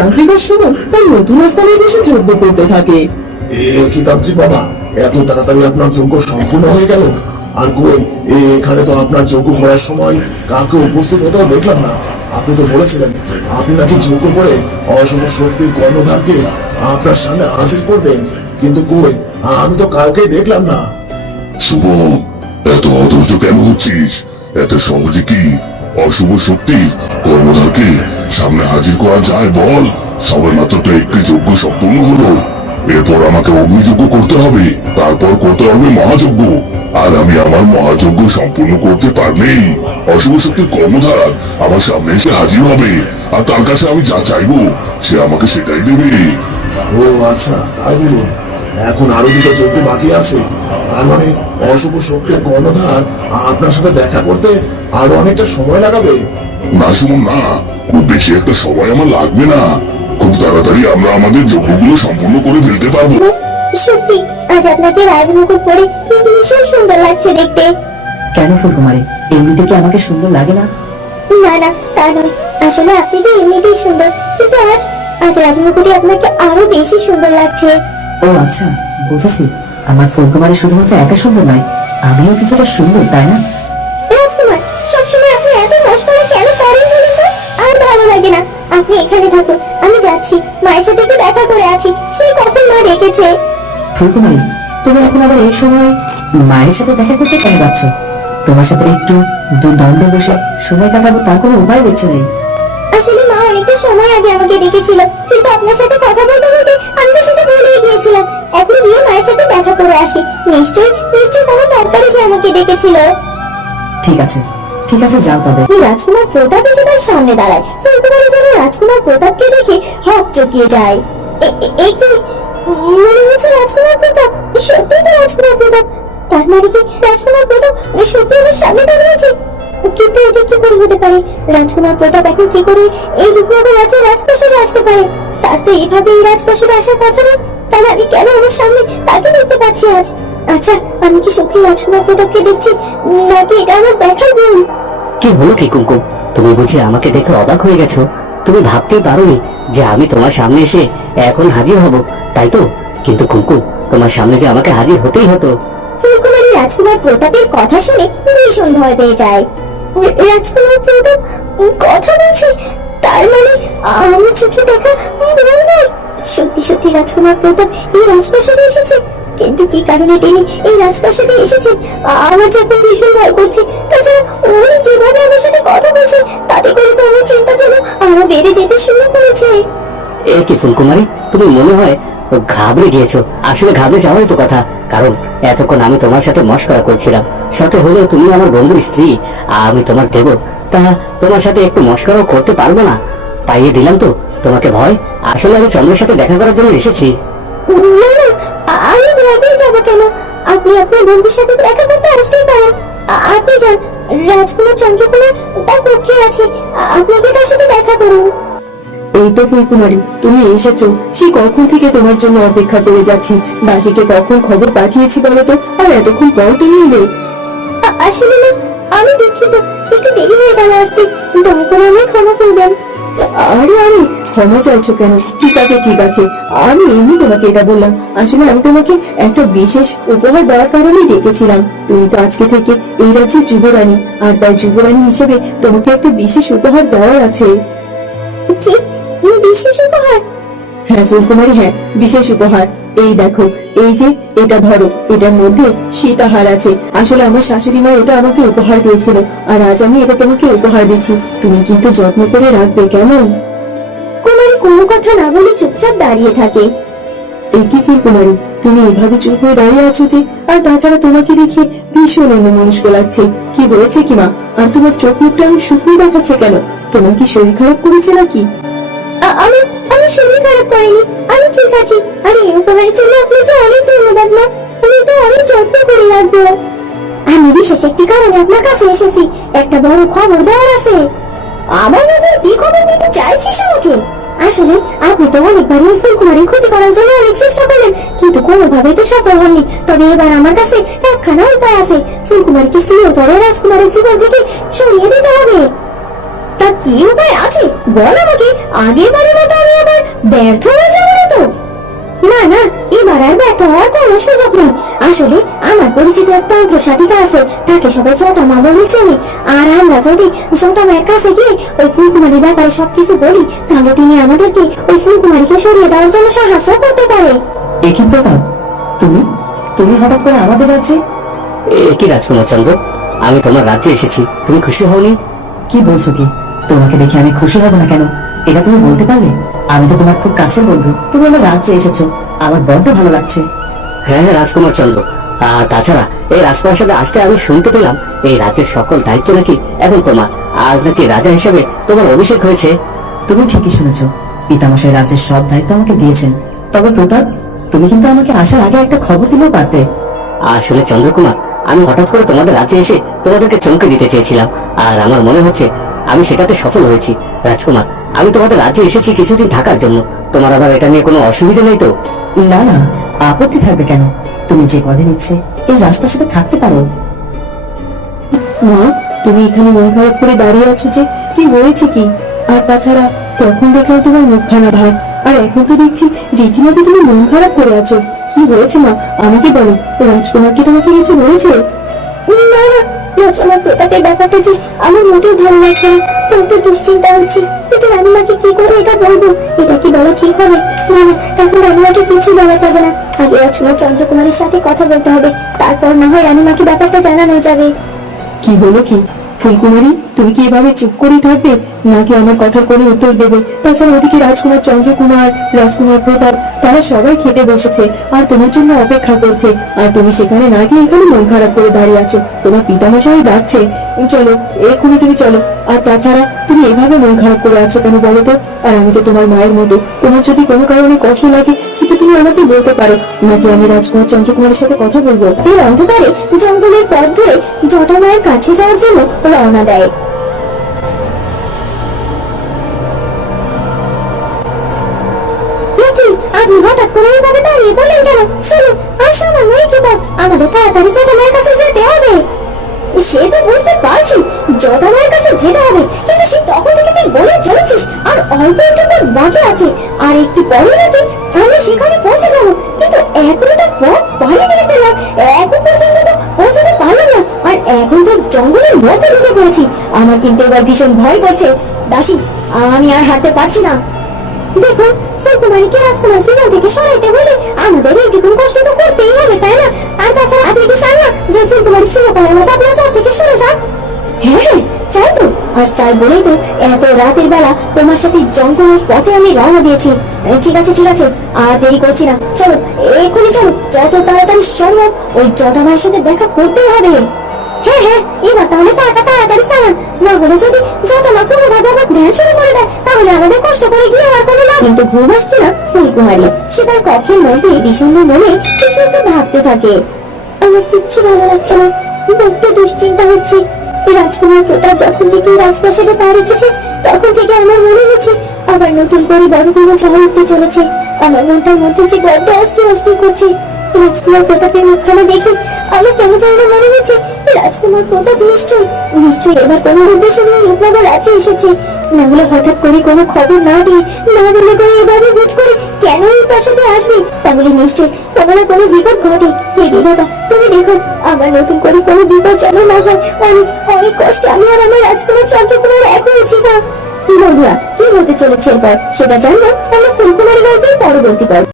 তান্ত্রিক সুমন তার নতুন স্থানে বসে যজ্ঞ করতে থাকে। কি তান্ত্রিক বাবা, এত তাড়াতাড়ি আপনার যজ্ঞ সম্পূর্ণ হয়ে গেল? আর কই, এখানে তো আপনার যজ্ঞ করার সময় কাউকে উপস্থিত হতেও দেখলাম না। আপনি তো বলেছিলেন আপনি নাকি যজ্ঞ করে অশুভ শক্তির কর্ণধারকে আপনার সামনে হাজির করবেন, কিন্তু কই, আমি তো কাউকে দেখলাম না। শুভ, এত অধৈর্য কেন হচ্ছিস? এত সহজে কি অশুভ শক্তি কর্মধারকে সামনে হাজির করা যায় বল? সবে মাত্র তো একটি যজ্ঞ সম্পূর্ণ হলো, এরপর আমাকে অগ্নিযজ্ঞ করতে হবে, তারপর করতে হবে মহাযজ্ঞ। আর আমি আমার মহাযজ্ঞ সম্পূর্ণ করতে পারলেই অশুভ শক্তির কর্মধার আমার সামনে এসে হাজির হবে, আর তার কাছে আমি যা চাইবো সে আমাকে সেটাই দেবে। ও আচ্ছা, তাই বলুন। এখন আরো দুটো যজ্ঞ বাকি আছে, তার মানে অশুভ শক্তির কর্ণধার আপনার সাথে দেখা করতে আরো অনেকটা সময় লাগাবে। না সুমন, না, খুব বেশি একটা সময় আমার লাগবে না। খুব তাড়াতাড়ি আমরা আমাদের যজ্ঞগুলো সম্পূর্ণ করে ফেলতে পারবো। সত্যি আজ আপনাকে রাজমুকুট পরে ভীষণ সুন্দর লাগছে দেখতে। কেন ফুলকুমারী, এমনিতে কি আমাকে সুন্দর লাগে না? না না, তা নয়, আসলে আপনি তো এমনিতেই সুন্দর, কিন্তু আজ আজ রাজমুকুটে আপনাকে আরো বেশি সুন্দর লাগছে। ও আচ্ছা, বুঝেছি। আমার ফুলকুমারী শুধুমাত্র একা সুন্দর নয়, আমিও কিছুটা সুন্দর, তাই না? রাজকুমার, সবসময় আপনি এত মশকরা কেন করেন বলুন তো? আর ভালো লাগে না। আপনি এখানে থাকুন, আমি যাচ্ছি, মায়ের সাথে একটু দেখা করে আছি, সেই কখন মা ডেকেছে। ফুলকুমারী, তুমি এখন আবার এই সময় মায়ের সাথে দেখা করতে কেন যাচ্ছ? তোমার সাথে একটু দণ্ডে বসে সময় কাটাবো, তার কোনো উপায় দেখছে নেই। আসলে মা অনেকটা সময় আগে আমাকে ডেকেছিল, কিন্তু আপনার সাথে কথা বলতে বলতে আমি তো সেটা ভুলেই গিয়েছিলাম। এখন গিয়ে মায়ের সাথে দেখা করে আসি। নিশ্চয়ই নিশ্চয়ই কোনো দরকারে সে আমাকে ডেকেছিল। ঠিক আছে, ঠিক আছে, যাও তবে। রাজকুমার প্রতাপ এসে তার সামনে দাঁড়ায়। ফুলকুমারী যেন রাজকুমার প্রতাপকে দেখে হক চকিয়ে যায়। এ কি মনে হচ্ছে রাজকুমার প্রতাপ? সত্যি তো রাজকুমার প্রতাপ। তার মানে কি রাজকুমার প্রতাপ সত্যি আমার সামনে দাঁড়িয়েছে? কিন্তু এটা কি করে হতে পারে? রাজকুমার প্রতাপ এখন কি করে এই রূপনগর রাজ্যের রাজপ্রাসাদে আসতে পারে? তার তো এইভাবে এই রাজপ্রাসাদে আসার কথা না। তাহলে আমি কেন আমার সামনে তাকে দেখতে পাচ্ছি আজ? আচ্ছা, আমি কি সত্যি রাজকুমার প্রতাপকে দেখছি, নাকি এটা আমার দেখার ভুল? কি হলো কি কুমকুম, তুমি বুঝি আমাকে দেখে অবাক হয়ে গেছো? তুমি ভাবতেই পারোনি যে আমি তোমার সামনে এসে এখন হাজির হব, তাই তো? কিন্তু কুমকুম, তোমার সামনে যে আমাকে হাজির হতেই হতো। ফুলকুমারী রাজকুমার প্রতাপের কথা শুনে ভীষণ ভয় পেয়ে যায়। রাজকুমার প্রতাপ কথা বলছে, তার মানে আমার চোখে দেখা ভুল নয়। সত্যি সত্যি রাজকুমার প্রতাপ এই রাজপ্রাসাদে এসেছে। কিন্তু কি কারণে তিনি এই রাজপ্রাসাদে এসেছেন আমার যখন ভীষণ ভয় করছে। তাছাড়া উনি যেভাবে আমার সাথে কথা বলছে, তাতে করে তো আমার চিন্তা যেন আরো বেড়ে যেতে শুরু করেছে। এ কি ফুলকুমারী, তুমি মনে হয় ঘাবড়ে গিয়েছো। আসলে ঘাবড়ে যাওয়ারই তো কথা, কারণ এতক্ষণ আমি তোমার সাথে মশকরা করছিলাম। সত্য হলেও তুমি আমার বন্ধুর স্ত্রী, আমি তোমার দেবর, তা তোমার সাথে একটু মশকরাও করতে পারবো না? পাইয়ে দিলাম তো তোমাকে ভয়। আসলে আমি চন্দ্রের সাথে দেখা করার জন্য এসেছি। না না, আমি ভয় পেয়ে যাবো কেন? আপনি আপনার বন্ধুর সাথে দেখা করতে আসতেই পারেন। আপনি যান, রাজকুমার চন্দ্রকুমার তার পক্ষে আছে, আপনাকে তার সাথে দেখা করুন। এই তো ফুলকুমারী, তুমি এসেছো। সে কখন থেকে তোমার জন্য অপেক্ষা করে যাচ্ছি। দাসীকে কখন খবর পাঠিয়েছি বলো তো, আর এতক্ষণ পর তুমি এলে। আসলে না, আমি দুঃখিত, একটু দেরি হয়ে গেল আসতে, দয়া করে আমায় ক্ষমা করবেন। আরে আরে, ক্ষমা চাইছো কেন? ঠিক আছে ঠিক আছে, আমি এমনি তোমাকে এটা বললাম। আসলে আমি তোমাকে একটা বিশেষ উপহার দেওয়ার কারণেই ডেকেছিলাম। তুমি তো আজকে থেকে এই রাজ্যের যুবরানী, আর তাই যুবরানী হিসেবে তোমাকে একটা বিশেষ উপহার দেওয়ার আছে। কি বিশেষ উপহার? হ্যাঁ ফুলকুমারী, হ্যাঁ, বিশেষ উপহার। এই দেখো, এই যে এটা ধরো, এটার মধ্যে সীতাহার আছে। আসলে আমার শাশুড়ি মা এটা আমাকে উপহার দিয়েছিল, আর আজ আমি এটা তোমাকে উপহার দিচ্ছি। তুমি কিন্তু যত্ন করে রাখবে, কেমন? কুমারী কোনো কথা না বলে চুপচাপ দাঁড়িয়ে থাকে। এই কি ফুলকুমারী, তুমি এভাবে চুপ হয়ে দাঁড়িয়ে আছো যে? আর তাছাড়া তোমাকে দেখে ভীষণ অন্যমনস্ক লাগছে। কি হয়েছে কি মা? আর তোমার চোখ মুখটা আমি শুকনো দেখাচ্ছে কেন? তোমার কি শরীর খারাপ করেছে নাকি? আমি আমি শরীর খারাপ করিনি, আমি ঠিক আছি। আর এই উপহারের জন্য আপনাকে অনেক ধন্যবাদ মা, আমি এটা অনেক যত্ন করে রাখবো। আমি বিশেষ একটি কারণে আপনার কাছে এসেছি, একটা বড় খবর দেওয়ার আছে। আমার নতুন কি খবর দিতে চাইছিস আমাকে? আসলে আপনি তো অনেকবারই ফুলকুমারীর ক্ষতি করার জন্য অনেক চেষ্টা করলেন, কিন্তু কোনোভাবেই তো সফল হননি। তবে এবার আমার কাছে একখানা উপায় আছে। ফুলকুমারীকে চিরতরে রাজকুমারের জীবন থেকে সরিয়ে দিতে হবে। তা কি উপায় আছে বল আমাকে, আগেবারের মতো আমি আমার ব্যর্থ হয়ে যাবো না তো? না না, এবার আর ব্যর্থ হওয়ার কোনো সুযোগ নেই। আসলে আমার পরিচিত এক তন্ত্র সাধিকা আছে, তাকে সবাই জটা মা বলে চেনে। আর আমরা যদি জটা মায়ের কাছে গিয়ে ওই ফুলকুমারীর ব্যাপারে সবকিছু বলি, তাহলে তিনি আমাদেরকে ওই ফুলকুমারীকে সরিয়ে দেওয়ার জন্য সাহায্য করতে পারে। এ কি প্রতাপ, তুমি তুমি হঠাৎ করে আমাদের রাজ্যে? কি রাজকুমার চন্দ্র, আমি তোমার রাজ্যে এসেছি, তুমি খুশি হওনি? কি বলছো কি? তোমাকে দেখে আমি খুশি হব না কেন, এটা তুমি বলতে পারবে? আমি তো তোমার খুব কাছের বন্ধু, তুমি আমার রাজ্যে এসেছো, আমার বড্ড ভালো লাগছে। হ্যাঁ রাজকুমার চন্দ্র, আর তাছাড়া এই রাজপ্রাসাদে আসতে আমি শুনতে পেলাম এই রাজ্যের সকল দায়িত্ব নাকি এখন তোমার। আজ নাকি রাজা হিসেবে তোমার অভিষেক হয়েছে। তুমি ঠিকই শুনেছো, পিতামশাই রাজ্যের সব দায়িত্ব আমাকে দিয়েছেন। তবে প্রতাপ, তুমি কিন্তু আমাকে আসার আগে একটা খবর দিলেও পারতে। আসলে চন্দ্রকুমার, আমি হঠাৎ করে তোমাদের রাজ্যে এসে তোমাদেরকে চমকে দিতে চেয়েছিলাম, আর আমার মনে হচ্ছে আমি সেটাতে সফল হয়েছি। রাজকুমার, আমি তোমাদের রাজ্যে এসেছি কিছুদিন থাকার জন্য, তোমার আবার এটা নিয়ে কোনো অসুবিধা নেই তো? না না, আপত্তি থাকবে কেন? তুমি যে কদিন ইচ্ছে এই রাজপ্রাসাদে থাকতে পারো। মা, তুমি এখানে মন খারাপ করে দাঁড়িয়ে আছো যে, কি হয়েছে কি? আর তাছাড়া তখন দেখলাম তোমার মুখখানা ভার, আর এখন তো দেখছি রীতিমতো তুমি মন খারাপ করে আছো। কি হয়েছে মা, আমাকে বলো। রাজকুমার কি তোমাকে কিছু বলেছে? না না, রচনা প্রতাপের ব্যাপারটা যে আমার মোটেও ভালো লাগছে না, একটু দুশ্চিন্তা হচ্ছে। কিন্তু রানীমাকে কি করে এটা বলবো, এটা কি বলা ঠিক হবে? না না, এখন রানীমাকে কিছু বলা যাবে না। আগে রচনা চন্দ্রকুমারের সাথে কথা বলতে হবে, তারপর না হয় রানীমাকে ব্যাপারটা জানানো যাবে। কি বলো কি ফুলকুমারী, তুমি কি এভাবে চুপ করে থাকবে, নাকি আমার কথার কোনো উত্তর দেবে? তাছাড়া ওদিকে রাজকুমার চন্দ্রকুমার, রাজকুমার প্রতাপ, তারা সবাই খেতে বসেছে আর তোমার জন্য অপেক্ষা করছে, আর তুমি সেখানে না গিয়ে এখানে মন খারাপ করে দাঁড়িয়ে আছো। তোমার পিতামশাই ডাকছে, চলো এক্ষুনি তুমি চলো। আর তাছাড়া তুমি এভাবে মন খারাপ করে আছো কেন বলো তো? আর আমি তো তোমার মায়ের মতো, তোমার যদি কোনো কারণে কষ্ট লাগে সেটা তুমি আমাকে বলতে পারো, নাকি আমি রাজকুমার চন্দ্রকুমারের সাথে কথা বলবো? এই অন্ধকারে জঙ্গলের পথ ধরে জটা মায়ের কাছে যাওয়ার জন্য রওনা দেয়। আপনি হঠাৎ করে এইভাবে দাঁড়িয়ে পড়লেন কেন? চলুন, আর সামান্য একটু পথ, আমাদের তাড়াতাড়ি জটা মায়ের কাছে যেতে হবে। সে তো বুঝতে পারছি জটা মায়ের কাছে যেতে হবে, কিন্তু সে তখন থেকে তুই বলে চলেছিস আর অল্প একটু পথ বাকি আছে, আর একটু পরে নাকি আমরা সেখানে পৌঁছে যাবো। কিন্তু এতটা পথ পাড়ি দিয়ে ফেলাম, এখন পর্যন্ত তো পৌঁছাতে পারলাম না, আর এখন তো জঙ্গলের মধ্যে ঢুকে পড়েছি। আমার কিন্তু এবার ভীষণ ভয় করছে দাসী, আমি আর হাঁটতে পারছি না। দেখুন, ফুলকুমারীকে রাজকুমার সিংহ থেকে সরাইতে হলে আমাদের এইটুকু কষ্ট তো করতেই হবে, তাই না? আর তাছাড়া আপনি কি চান না যে ফুলকুমারী সিংহকালের মতো আপনার পথ থেকে সরে যান? হ্যাঁ হ্যাঁ, চাই তো। আর চাই বলেই তো এত রাতের বেলা তোমার সাথে জঙ্গলের পথে আমি রওনা দিয়েছি। ঠিক আছে ঠিক আছে, আর দেরি করছি না, চলো এক্ষুনি চলো, যত তাড়াতাড়ি সম্ভব ওই জটা মায়ের সাথে দেখা করতেই হবে। হ্যাঁ হ্যাঁ, এবার তাহলে পাটা তাড়াতাড়ি চালান, না হলে যদি জটা মা কোনোভাবে আবার ধ্যান শুরু করে দেয়, তাহলে আমাদের কষ্ট করে গিয়ে আর কোনো লাভ। কিন্তু ঘুম আসছে না ফুলকুমারী, সে তার কক্ষের মধ্যে বিষণ্ণ মনে কিছু একটা ভাবতে থাকে। আমার কিচ্ছু ভালো লাগছে না, বড্ড দুশ্চিন্তা হচ্ছে। রাজকুমার প্রতাপ যখন থেকে রাজপ্রাসাদে পা রেখেছে, তখন থেকে আমার মনে হচ্ছে আবার নতুন করে বড় কোনো ঝড় উঠতে চলেছে। আমার মনটার মধ্যে যে বড্ড অস্থির অস্থির করছে। রাজকুমার প্রতাপের মুখখানা দেখে আমার কেন যেন মনে হচ্ছে রাজকুমার প্রতাপ নিশ্চয়ই এবার কোনো উদ্দেশ্য নিয়ে রূপনগর রাজ্যে এসেছে। না হলে হঠাৎ করে কোনো খবর না দিয়ে, না বলে করে এভাবে হুট করে কেন এই প্রাসাদে আসবে? তাহলে নিশ্চয়ই কোনো না কোনো বিপদ ঘটে। হে বিধাতা, তুমি দেখো আমার নতুন করে কোনো বিপদ যেন না হয়। অনেক অনেক কষ্টে আমি আর আমার রাজকুমার চন্দ্রকুমার এক হয়েছি না। বন্ধুরা, কি হতে চলেছে এরপর সেটা জানবো আমরা ফুলকুমারী গল্পের পরবর্তী পর্বে।